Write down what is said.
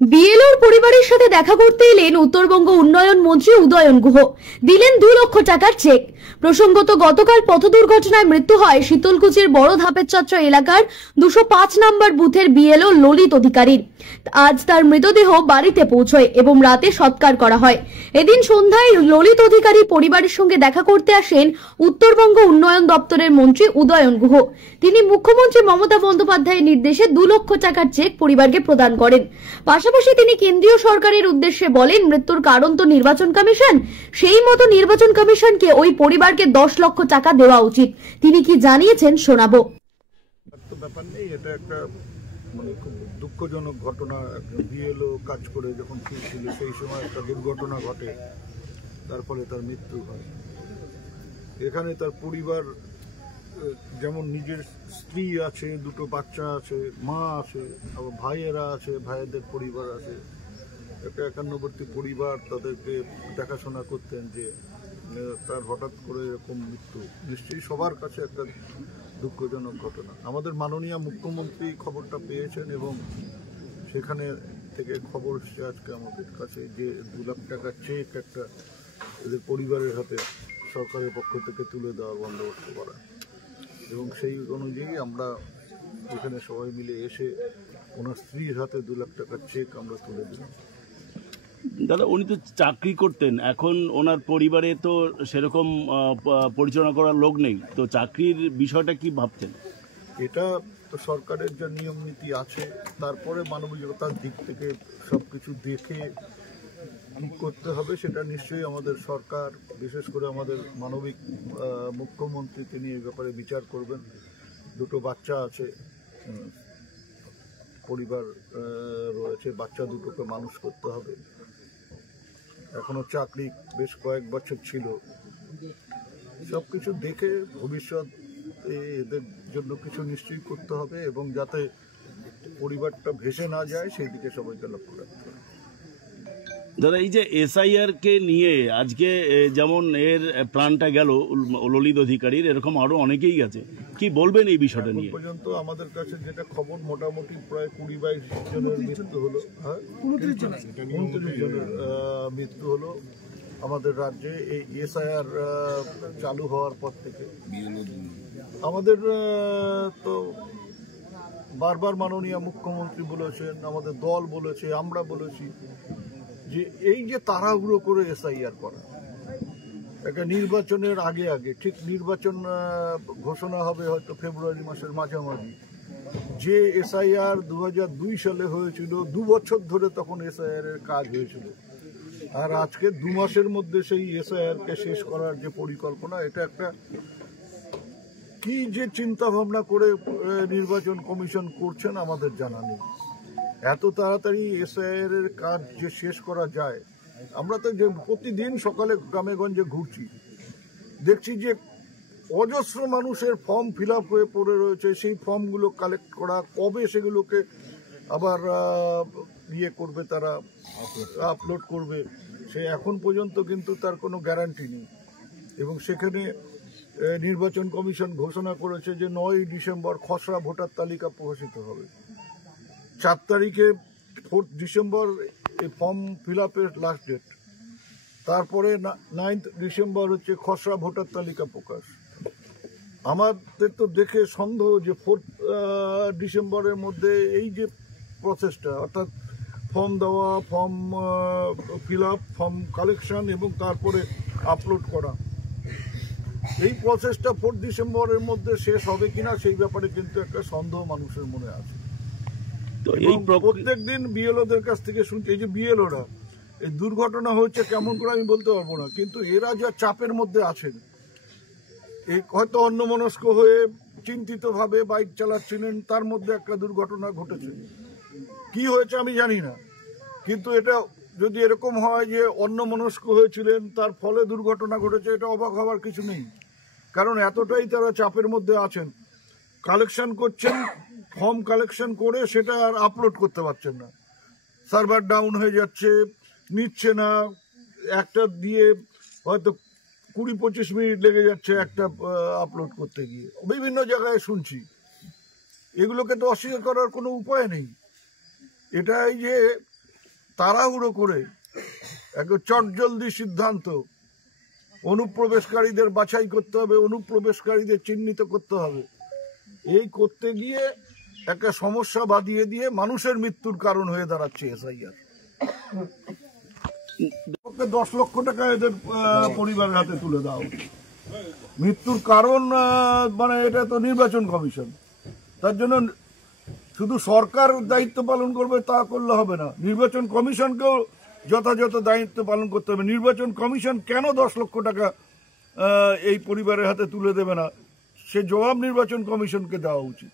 বিএলওর পরিবারের সাথে দেখা করতে এলেন উত্তরবঙ্গ উন্নয়ন মন্ত্রী উদয়ন গুহ। দিলেন 2 লক্ষ টাকার চেক। প্রসঙ্গত, গতকাল পথ দুর্ঘটনায় মৃত্যু হয় শীতলকুচির বড় ধাপেরচত্র এলাকার 205 নম্বর বুথের বিএলও ললিত অধিকারীর। আজ তার মৃতদেহ বাড়িতে পৌঁছয় এবং রাতে সৎকার করা হয়। এদিন সন্ধ্যায় ললিত অধিকারী পরিবারের সঙ্গে দেখা করতে আসেন উত্তরবঙ্গ উন্নয়ন দপ্তরের মন্ত্রী উদয়ন গুহ। তিনি মুখ্যমন্ত্রী মমতা বন্দ্যোপাধ্যায়ের নির্দেশে 2 লক্ষ টাকার চেক পরিবারকে প্রদান করেন। পাশাপাশি তিনি কেন্দ্রীয় সরকারের উদ্দেশ্যে বলেন, মৃত্যুর কারণ তো নির্বাচন কমিশন, সেই মতো নির্বাচন কমিশনকে ওই পরিবারকে 10 লক্ষ টাকা দেওয়া উচিত। তিনি কি জানিয়েছেন শোনাবো। ব্যাপার নেই, এটা একটা খুব দুঃখজনক ঘটনা। বিএলও কাজ করে যখন ফিরছিল সেই সময় একটা দুর্ঘটনা ঘটে, তার ফলে তার মৃত্যু হয়। এখানে তার পরিবার, যেমন নিজের স্ত্রী আছে, 2টো বাচ্চা আছে, মা আছে, আবার ভাইয়েরা আছে, ভাইয়েদের পরিবার আছে, একটা একান্নবর্তী পরিবার, তাদেরকে দেখাশোনা করতেন। যে তার হঠাৎ করে এরকম মৃত্যু নিশ্চয়ই সবার কাছে একটা দুঃখজনক ঘটনা। আমাদের মাননীয় মুখ্যমন্ত্রী খবরটা পেয়েছেন এবং সেখানে থেকে খবর এসছে আজকে আমাদের কাছে যে 2 লাখ টাকার চেক একটা এদের পরিবারের হাতে সরকারের পক্ষ থেকে তুলে দেওয়ার বন্দোবস্ত করা, এবং সেই অনুযায়ী আমরা এখানে সবাই মিলে এসে ওনার স্ত্রীর হাতে 2 লাখ টাকার চেক আমরা তুলে দিলাম। দাদা, উনি তো চাকরি করতেন, এখন ওনার পরিবারে তো সেরকম পরিচালনা করার লোক নেই, তো চাকরির বিষয়টা কি ভাবছেন? এটা তো সরকারের যে নিয়ম নীতি আছে, তারপরে মানবিকতার দিক থেকে সবকিছু দেখে কি করতে হবে সেটা নিশ্চয়ই আমাদের সরকার, বিশেষ করে আমাদের মানবিক মুখ্যমন্ত্রী, তিনি এই ব্যাপারে বিচার করবেন। 2টো বাচ্চা আছে, পরিবার রয়েছে, বাচ্চা 2টোকে মানুষ করতে হবে। এখনো চাকরি বেশ কয়েক বছর ছিল। সবকিছু দেখে ভবিষ্যৎ এদের জন্য কিছু নিশ্চয়ই করতে হবে, এবং যাতে পরিবারটা ভেসে না যায় সেই দিকে সবাইকে লক্ষ্য রাখতে হবে। দাদা, এই যে এসআইআর কে নিয়ে আজকে যেমন এর প্রাণটা গেল ললিত অধিকারীর, এরকম আরো অনেকেই গেছে, কি বলবেন এই বিষয়টা নিয়ে? পর্যন্ত আমাদের কাছে যেটা খবর, মোটামুটি প্রায় 20-22 জনের মৃত্যু হলো। 29 জনের মৃত্যু হলো আমাদের রাজ্যে এই এসআইআর চালু হওয়ার পর থেকে। আমাদের তো বারবার মাননীয় মুখ্যমন্ত্রী বলেছেন, আমাদের দল বলেছে, আমরা বলেছি যে এই যে তাড়াহুড়ো করে এসআইআর করা, একটা নির্বাচনের আগে আগে, ঠিক নির্বাচন ঘোষণা হবে হয়তো ফেব্রুয়ারি মাসের মাঝামাঝি, যে এসআইআর 2002 সালে হয়েছিল, 2 বছর ধরে তখন এসআইআর এর কাজ হয়েছিল, আর আজকে 2 মাসের মধ্যে সেই এসআইআর কে শেষ করার যে পরিকল্পনা, এটা একটা কি যে চিন্তা ভাবনা করে নির্বাচন কমিশন করছেন আমাদের জানা নেই। এত তাড়াতাড়ি এসআইআর এর কাজ যে শেষ করা যায়, আমরা তো যে প্রতিদিন সকালে গ্রামে গঞ্জে ঘুরছি, দেখছি যে অজস্র মানুষের ফর্ম ফিল আপ হয়ে পড়ে রয়েছে। সেই ফর্মগুলো কালেক্ট করা, কবে সেগুলোকে আবার ইয়ে করবে, তারা আপলোড করবে, সে এখন পর্যন্ত কিন্তু তার কোনো গ্যারান্টি নেই। এবং সেখানে নির্বাচন কমিশন ঘোষণা করেছে যে 9ই ডিসেম্বর খসড়া ভোটার তালিকা প্রকাশিত হবে। 4 তারিখে 4 ডিসেম্বর এই ফর্ম ফিল আপের লাস্ট ডেট, তারপরে 9 ডিসেম্বর হচ্ছে খসড়া ভোটার তালিকা প্রকাশ। আমাদের তো দেখে সন্দেহ যে 4 ডিসেম্বরের মধ্যে এই যে প্রসেসটা, অর্থাৎ ফর্ম দেওয়া, form fill up, form collection এবং তারপরে আপলোড করা, এই প্রসেসটা 4 ডিসেম্বরের মধ্যে শেষ হবে কিনা সেই ব্যাপারে কিন্তু একটা সন্দেহ মানুষের মনে আছে। প্রত্যেক দিন বিএলওদের কাছ থেকে শুনছি, এই যে বিএলওরা, এই দুর্ঘটনা হচ্ছে কেমন করে আমি বলতে পারবো না, কিন্তু এরা যা চাপের মধ্যে আছেন, এই হয়তো অন্যমনস্ক হয়ে চিন্তিত ভাবে বাইক চালাচ্ছিলেন, তার মধ্যে একটা দুর্ঘটনা ঘটেছে। কি হয়েছে আমি জানি না, কিন্তু এটা যদি এরকম হয় যে অন্যমনস্ক হয়েছিলেন, তার ফলে দুর্ঘটনা ঘটেছে, এটা অবাক হওয়ার কিছু নেই। কারণ এতটাই তারা চাপের মধ্যে আছেন, কালেকশন করছেন, ফর্ম কালেকশন করে সেটা আর আপলোড করতে পারছেন না, সার্ভার ডাউন হয়ে যাচ্ছে, নিচ্ছে না, একটা দিয়ে হয়তো 20-25 মিনিট লেগে যাচ্ছে একটা আপলোড করতে গিয়ে। বিভিন্ন জায়গায় শুনছি, এগুলোকে তো অস্বীকার করার কোনো উপায় নেই। এটাই যে তাড়াহুড়ো করে এক চটজলদি সিদ্ধান্ত, অনুপ্রবেশকারীদের বাছাই করতে হবে, অনুপ্রবেশকারীদের চিহ্নিত করতে হবে, এই করতে গিয়ে একটা সমস্যা বাঁধিয়ে দিয়ে মানুষের মৃত্যুর কারণ হয়ে দাঁড়াচ্ছে এসআইআর। 10 লক্ষ টাকা এদের পরিবারের হাতে তুলে দেওয়া উচিত। মৃত্যুর কারণ মানে এটা তো নির্বাচন কমিশন, তার জন্য শুধু সরকার দায়িত্ব পালন করবে তা করলে হবে না, নির্বাচন কমিশনকেও যথাযথ দায়িত্ব পালন করতে হবে। নির্বাচন কমিশন কেন 10 লক্ষ টাকা এই পরিবারের হাতে তুলে দেবে না, সে জবাব নির্বাচন কমিশনকে দেওয়া উচিত।